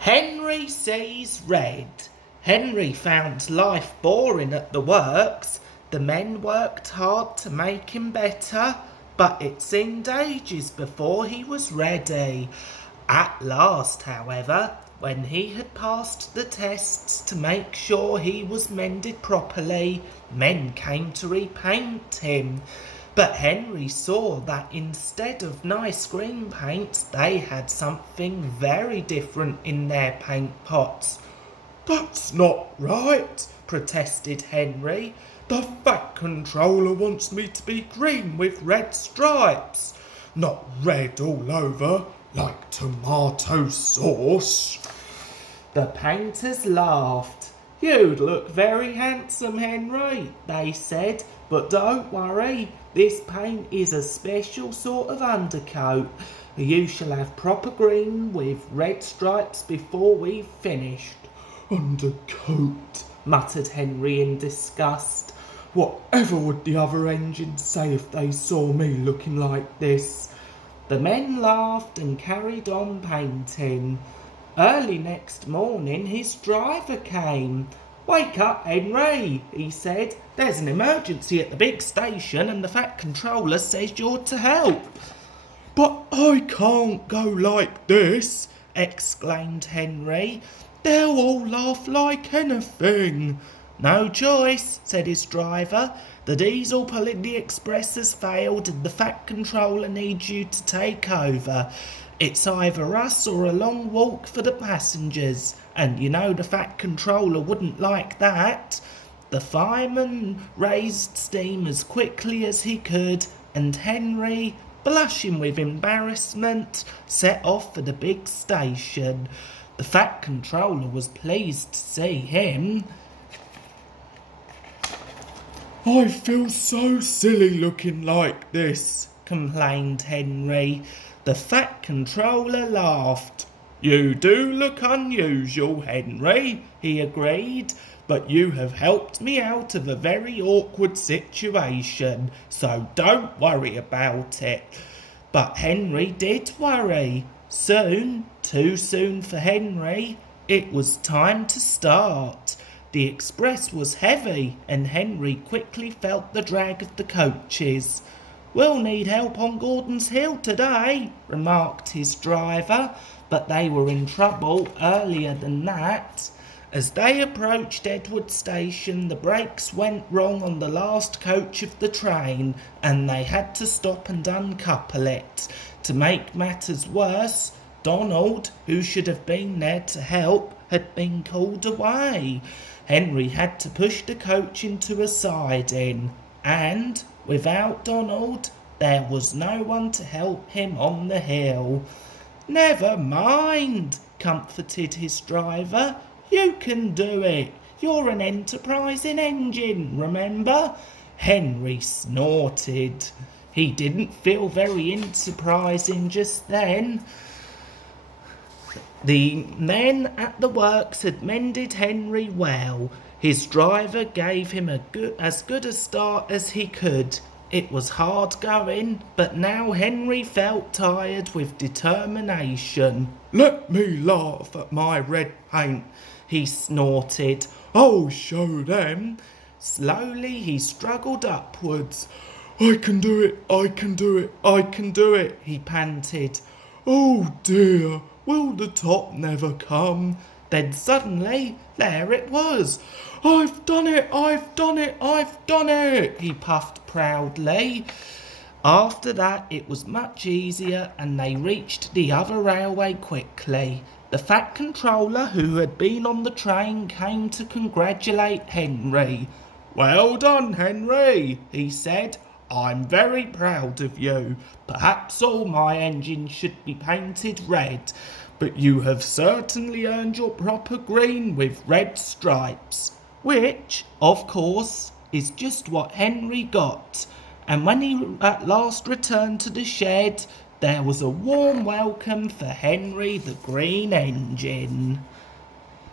Henry sees red. Henry found life boring at the works. The men worked hard to make him better, but it seemed ages before he was ready. At last, however, when he had passed the tests to make sure he was mended properly, men came to repaint him. But Henry saw that instead of nice green paint, they had something very different in their paint pots. "That's not right," protested Henry. "The Fat Controller wants me to be green with red stripes, not red all over like tomato sauce." The painters laughed. "You'd look very handsome, Henry," they said, "but don't worry, this paint is a special sort of undercoat. You shall have proper green with red stripes before we've finished." "Undercoat," muttered Henry in disgust. "Whatever would the other engines say if they saw me looking like this?" The men laughed and carried on painting. Early next morning his driver came. "Wake up, Henry," he said. "There's an emergency at the big station and the Fat Controller says you're to help." "But I can't go like this," exclaimed Henry. "They'll all laugh like anything." "No choice," said his driver. "The diesel pulling the express has failed and the Fat Controller needs you to take over. It's either us or a long walk for the passengers, and you know the Fat Controller wouldn't like that." The fireman raised steam as quickly as he could, and Henry, blushing with embarrassment, set off for the big station. The Fat Controller was pleased to see him. "I feel so silly looking like this," complained Henry. The Fat Controller laughed. "You do look unusual, Henry," he agreed, "but you have helped me out of a very awkward situation, so don't worry about it." But Henry did worry. Soon, too soon for Henry, it was time to start. The express was heavy, and Henry quickly felt the drag of the coaches. "We'll need help on Gordon's Hill today," remarked his driver, but they were in trouble earlier than that. As they approached Edward Station, the brakes went wrong on the last coach of the train, and they had to stop and uncouple it. To make matters worse, Donald, who should have been there to help, had been called away. Henry had to push the coach into a siding, and without Donald, there was no one to help him on the hill. "Never mind," comforted his driver. "You can do it. You're an enterprising engine, remember?" Henry snorted. He didn't feel very enterprising just then. The men at the works had mended Henry well. His driver gave him as good a start as he could. It was hard going, but now Henry felt tired with determination. "Let me laugh at my red paint," he snorted. "I'll show them." Slowly he struggled upwards. "I can do it, I can do it, I can do it," he panted. "Oh dear, will the top never come?" Then suddenly, there it was. "I've done it, I've done it, I've done it," he puffed proudly. After that, it was much easier, and they reached the other railway quickly. The Fat Controller, who had been on the train, came to congratulate Henry. "Well done, Henry," he said. "I'm very proud of you. Perhaps all my engines should be painted red, but you have certainly earned your proper green with red stripes." Which, of course, is just what Henry got. And when he at last returned to the shed, there was a warm welcome for Henry the Green Engine.